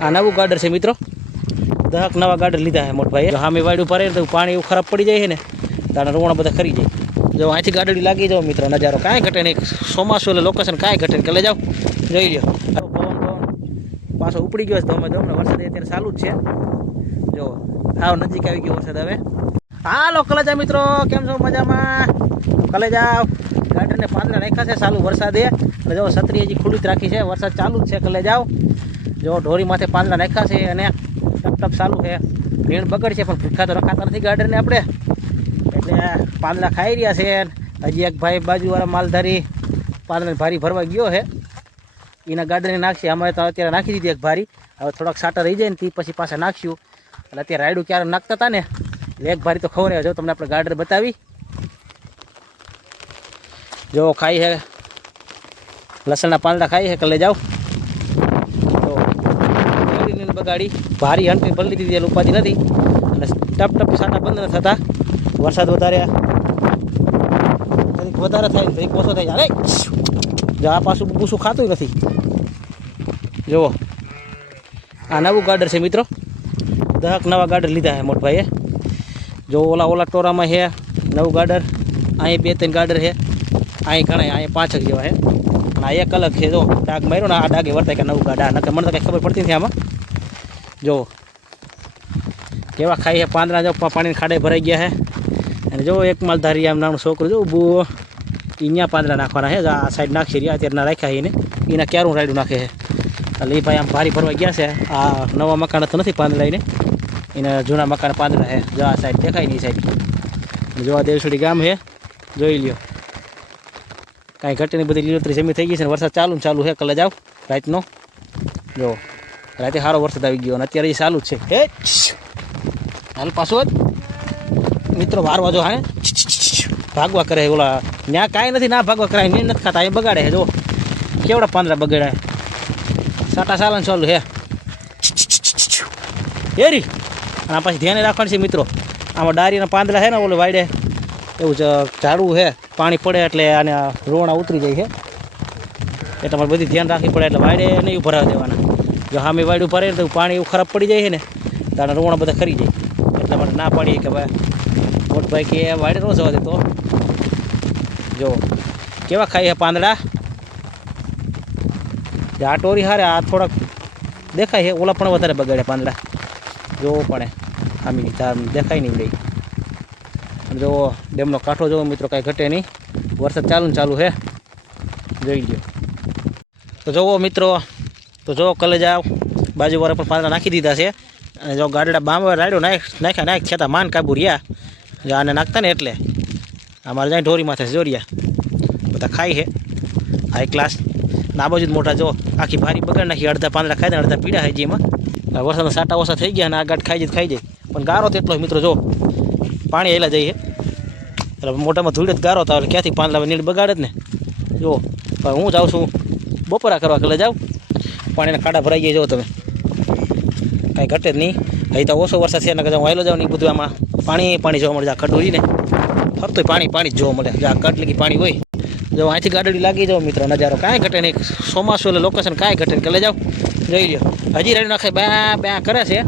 આ નવું ગાર્ડર છે મિત્રો, દહક નવા ગાર્ડર લીધા છે મોટભાઈ. સામે વાડું ભરે તો પાણી એવું ખરાબ પડી જાય છે ને તારા રોણા બધા ખરી જાય. જો અહીંથી ગાડડી લાગી જાઓ મિત્રો, નજારો કાંઈ ઘટે નહીં. ચોમાસું એટલે લોકેશન કાંઈ ઘટે નહીં. કે લઈ જાઓ, જોઈ લ્યો. પવન પાછો ઉપડી ગયો છે ધોમે ધોમ. વરસાદ અત્યારે ચાલુ જ છે. જો હાવ નજીક આવી ગયો વરસાદ હવે. હાલો કલેજા મિત્રો, કેમ છો? મજામાં? કલેજા ગાર્ડનને પાંદડા નાખ્યા છે ચાલુ વરસાદે. અને જો છત્રી હજી ખુલ્લી જ રાખી છે, વરસાદ ચાલુ જ છે. કલે જાઓ, જો ઢોરી માથે પાંદડા નાખ્યા છે અને ટપ ટપ ચાલુ છે. ભીણ બગડ છે પણ ભૂખા તો રખાતા નથી ગાર્ડનને આપણે, એટલે પાંદડા ખાઈ રહ્યા છે. હજી એક ભાઈ બાજુવાળા માલધારી પાંદડાની ભારી ભરવા ગયો છે, એના ગાર્ડનને નાખશે. અમારે તો અત્યારે નાખી દીધી એક ભારી, હવે થોડાક સાટા રહી જાય ને તે પછી પાછા નાખ્યું. એટલે અત્યારે રાયડું ક્યારે નાખતા હતા ને એટલે એક ભારી તો ખવડાવે. જો તમને આપણે ગાર્ડન બતાવી, જો ખાઈ છે લસણના પાંદડા ખાઈ છે. કલે જાઓ, તો બગાડી ભારી હંટી ભરી દીધી એટલે ઉપાધિ નથી. અને ટપ ટપ સાટા બંધ ન થતા. વરસાદ વધારે થાય ને કંઈક ઓછો થાય. અરે જો આ પાછું પૂછું ખાતું નથી. જુઓ આ નવું ગાર્ડર છે મિત્રો, દહક નવા ગાર્ડર લીધા છે મોટભાઈએ. જો ઓલા ટોરામાં છે નવું ગાર્ડર, અહીં 2-3 ગાર્ડર છે, અહીં ઘણા, અહીં 5 જેવા છે. અને આ એક અલગ છે. જો ડાગ માર્યો ને આ ડાગે વર્તાય કે નવું ગાર્ડર. નકર મને તો કંઈ ખબર પડતી નથી આમાં. જો કેવા ખાઈ છે પાંદડા. જો પાણીની ખાડે ભરાઈ ગયા છે. અને જો એક માલધારી આમ નાનું છોકરું જો ઊભું, અહીંયા પાંદડા નાખવાના છે. આ સાઈડ નાખી રહ્યા અત્યારે રાખ્યા એને, એના ક્યારું રાયડું નાખે છે. એટલે એ ભાઈ આમ ભારી ભરવા ગયા છે. આ નવા મકાન તો નથી પાંદડા એને જૂના મકાન પાંદડા છે. જો આ સાઈડ દેખાય નહીં, સાઈડ જો આ દેવસડી ગામ છે, જોઈ લ્યો. કાંઈ ઘટે નહીં, બધી લીલોતરી જમી થઈ ગઈ છે ને વરસાદ ચાલુ છે. કલે જાઓ રાતનો, જો રાતે સારો વરસાદ આવી ગયો અને અત્યારે એ ચાલુ જ છે. હે હાલ પાછો જ મિત્રો વારવા જો હા ભાગવા કરે. ઓલા ત્યાં કાંઈ નથી, ના ભાગવા કરાય ને નથી ખાતા, અહીં બગાડે છે. જો કેવડા પાંદડા બગાડ્યા, સાટા સાલન ચાલુ હે એરી. અને આ પછી ધ્યાન રાખવાનું છે મિત્રો, આમાં ડારીના પાંદડા છે ને ઓલે વાડે એવું ઝાડવું છે, પાણી પડે એટલે આને રોણા ઉતરી જાય છે. એ તમારે બધી ધ્યાન રાખવી પડે. એટલે વાડે નહીં ભરાવા દેવાના. જો સામે વાડું ભરે તો પાણી એવું ખરાબ પડી જાય છે ને તારા રોણા બધા ખરી જાય. એટલા માટે ના પાડીએ કે ભાઈ મોટભાઈ કે વાડે ન જવા દેતો. જો કેવા ખાઈ છે પાંદડા. આ ટોરી હારે આ થોડાક દેખાય છે, ઓલા પણ વધારે બગાડે પાંદડા. જોવો પડે આમી તાર દેખાય નહીં લઈ. જો ડેમનો કાંઠો જોવો મિત્રો, કાંઈ ઘટે નહીં. વરસાદ ચાલુ છે, જોઈ લ્યો. તો જોવો મિત્રો, તો જો કલે જાઓ, બાજુવાળા પણ પાંદડા નાખી દીધા છે. અને જો ગાડડા બાંબા રાડ્યો નાખ્યા છતાં માન કાબુ રહ્યા. જો આને નાખતા ને એટલે અમારે જાય ઢોરી માથે જોરિયા બધા ખાઈ છે હાઈ ક્લાસ. આ બાજુ જ મોટા જો આખી ભારી બગાડ નાખી. અડધા પાંદડા ખાઈ દે, અડધા પીડા છે. જેમાં વરસાદના સાટા ઓછા થઈ ગયા અને આ ગાંઠ ખાઈ જાય. પણ ગારો તો એટલો મિત્રો, જો પાણી હેલા જાય છે એટલે મોટામાં ધૂળ જ ગારો તો ક્યાંથી પાંદડા નીડ બગાડે જ ને. જો હું જાઉં છું બપોરા કરવા. કલે જાઉં, પાણીના ખાડા ભરાઈ ગયા. જો તમે કાંઈ ઘટે જ નહીં. અહીં તો ઓછો વરસાદ છે ને હું હાલો જાઉં ને એ બધું આમાં પાણી જોવા મળે. આ ખડું રહીને ફરતું પાણી જ જોવા મળે. આ કટ લગી પાણી હોય. જો અહીંથી ગાડડી લાગી જાઓ મિત્રો, નજારો કાંઈ ઘટે નહીં. ચોમાસું એટલે લોકેશન કાંઈ ઘટે નહીં. કલે જાઓ, જોઈ લ્યો. હજી રાડું નાખાય બે કરે છે.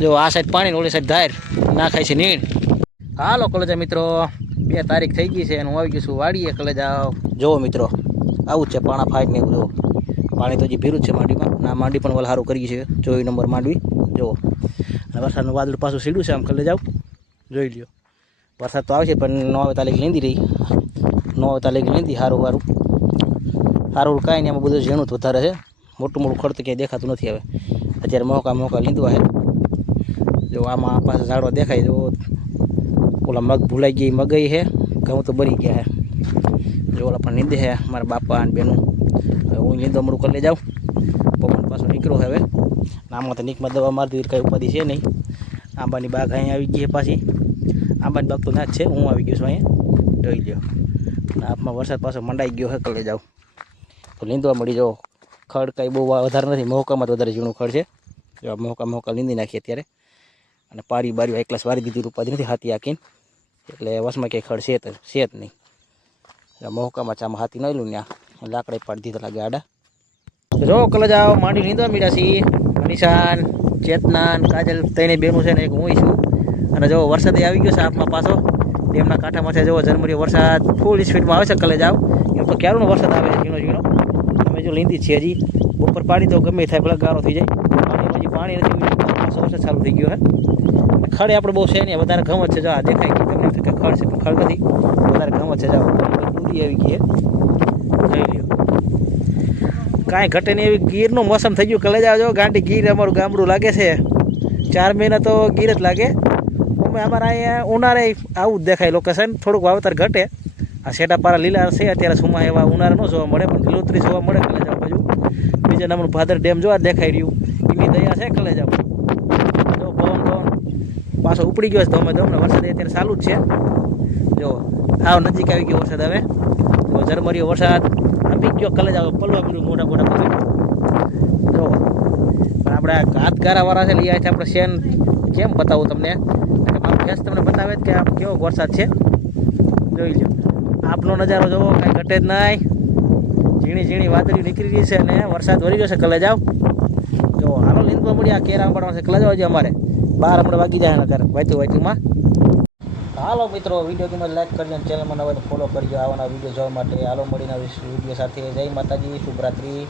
જો આ સાઈડ પાણી ને ઓલી સાઈડ ધાર નાખાય છે નીણ. હાલો કલેજા મિત્રો, 2 તારીખ થઈ ગઈ છે અને હું આવી ગયો છું વાડીએ. કલે જાઓ, જોવો મિત્રો આવું જ છે પાણા ફાઈટ ને એવું. જો પાણી તો હજી ભીરું જ છે માંડીમાં. ના માંડી પણ વલ સારું કરી છે, 24 નંબર માંડવી. જુઓ અને વરસાદનું વાદળ પાછું સીડું છે. આમ કલે જાઓ, જોઈ લ્યો. વરસાદ તો આવશે પણ ન આવે તાલીક લીંદી રહી, ન આવે તાલીક લીંદી. સારું કાંઈ નહીં. આમાં બધું ઝીણું વધારે છે, મોટું ખડ તો ક્યાંય દેખાતું નથી. હવે અત્યારે મોકા લીંદવા છે. જો આમાં પાછા ઝાડવા દેખાય. જો ઓલા મગ ભૂલાઈ ગઈ, મગઈ છે, ઘઉં તો બરી ગયા છે. જો ઓલા પણ નીંદે છે મારા બાપા અને બેનું. હવે હું લીંદો મળું કરી લઈ જાઉં. પવન પાછો નીકળ્યો હવે. આમાં તો નીકમાં દવા મારી દીધી, કાંઈ ઉપાધિ છે નહીં. આંબાની બાગ અહીંયા આવી ગઈ છે પાછી. આંબાની બાગ તો ના જ છે. હું આવી ગયો છું અહીંયા, જોઈ લ્યો. આપમાં વરસાદ પાછો મંડાઈ ગયો છે. કલે જાઉં તો લીંદવા મળી જાઓ. ખડ કાંઈ બહુ વધારે નથી, મોકામાં તો વધારે ઝીણું ખડ છે. જો મોકા લીંદી નાખીએ અત્યારે. અને બારી એક ક્લાસ વારી દીધી, ઉપાધિ નથી હાથી આકીને. એટલે વસમાં ક્યાંય ખડ છે જ નહીં. મોકામાં ચામાં હાથી ન લું ત્યાં લાકડા પાડી દીધા લાગે આડા. જો કલે જાઓ, માંડી લીંદવા મીડા છીએ. મનીષાન, ચેતનાન, કાજલ ત્રણેય બેનું છે ને એક હું છું. અને જો વરસાદ આવી ગયો છે આપમાં પાછો ડેમના કાંઠામાં છે. જો ઝરમરીયો વરસાદ ફૂલ સ્પીડમાં આવે છે. કલે જાવ એમ તો ક્યારનો વરસાદ આવે છે ઝીણો ઝીણો. અમે જો લીંદી છીએ હજી બપોર પાડી તો ગમે થાય ભલે ગારો થઈ જાય. પાણી હજી પાણી નથી, પાછો વરસાદ ચાલુ થઈ ગયો છે. ખડે આપણે બહુ છે નહીં, વધારે ઘઉં જ છે. જો આ દેખાય કે તમને કે ખડ છે પણ ખડ નથી, વધારે ઘઉં જ છે. જાઓ દૂધી આવી ગઈ છે, જોઈ લ્યો. કાંઈ ઘટે નહીં એવી ગીરનું મોસમ થઈ ગયું. કલે જાવ જો ગાંડી ગીર અમારું ગામડું લાગે છે. 4 મહિના તો ગીર જ લાગે. અમે અમારા અહીંયા ઉનાળે આવું જ દેખાય લોકેશન. થોડુંક વાવેતર ઘટે. આ સેટા પારા લીલા છે અત્યારે સુમા એવા ઉનાળા ન જોવા મળે, પણ લીલોતરી જોવા મળે કલે જાવ બાજુ. બીજા નંબરનું ભાદર ડેમ જોવા દેખાઈ રહ્યું. એની દયા છે કલે જાવ. જો પવન પાછો ઉપડી ગયો છે ધોમે ધોમને. વરસાદ અત્યારે ચાલુ જ છે. જો આવ નજીક આવી ગયો વરસાદ. હવે તો ઝરમરીયો વરસાદ આપી ગયો. કલે જાવ પલવા બીજું મોટા મોટા બધું. જો પણ આપણે હાથ ગારાવાળા છે લઈ આવ્યા છે. આપણે શેન કેમ બતાવું તમને, મારું ફેસ તમને બતાવે જ કે આમ કેવો વરસાદ છે. જોઈ લો આપનો નજારો જોવો, કાંઈ ઘટે જ નહીં. ઝીણી ઝીણી વાદળી નીકળી રહી છે અને વરસાદ વળી જશે. કલે જાવ જો હાલો લીંદમાં મળી આ કેરા પડવા છે. કલે જાવ હજી અમારે 12 હમણાં વાગી જાય ને ત્યારે વાંચુમાં. હાલો મિત્રો, વિડીયો ગમે લાઈક કરજો અને ચેનલમાં નવા ફોલો કરજો આવાના વિડીયો જોવા માટે. હાલો મળીને વિડીયો સાથે. જય માતાજી, શુભરાત્રી.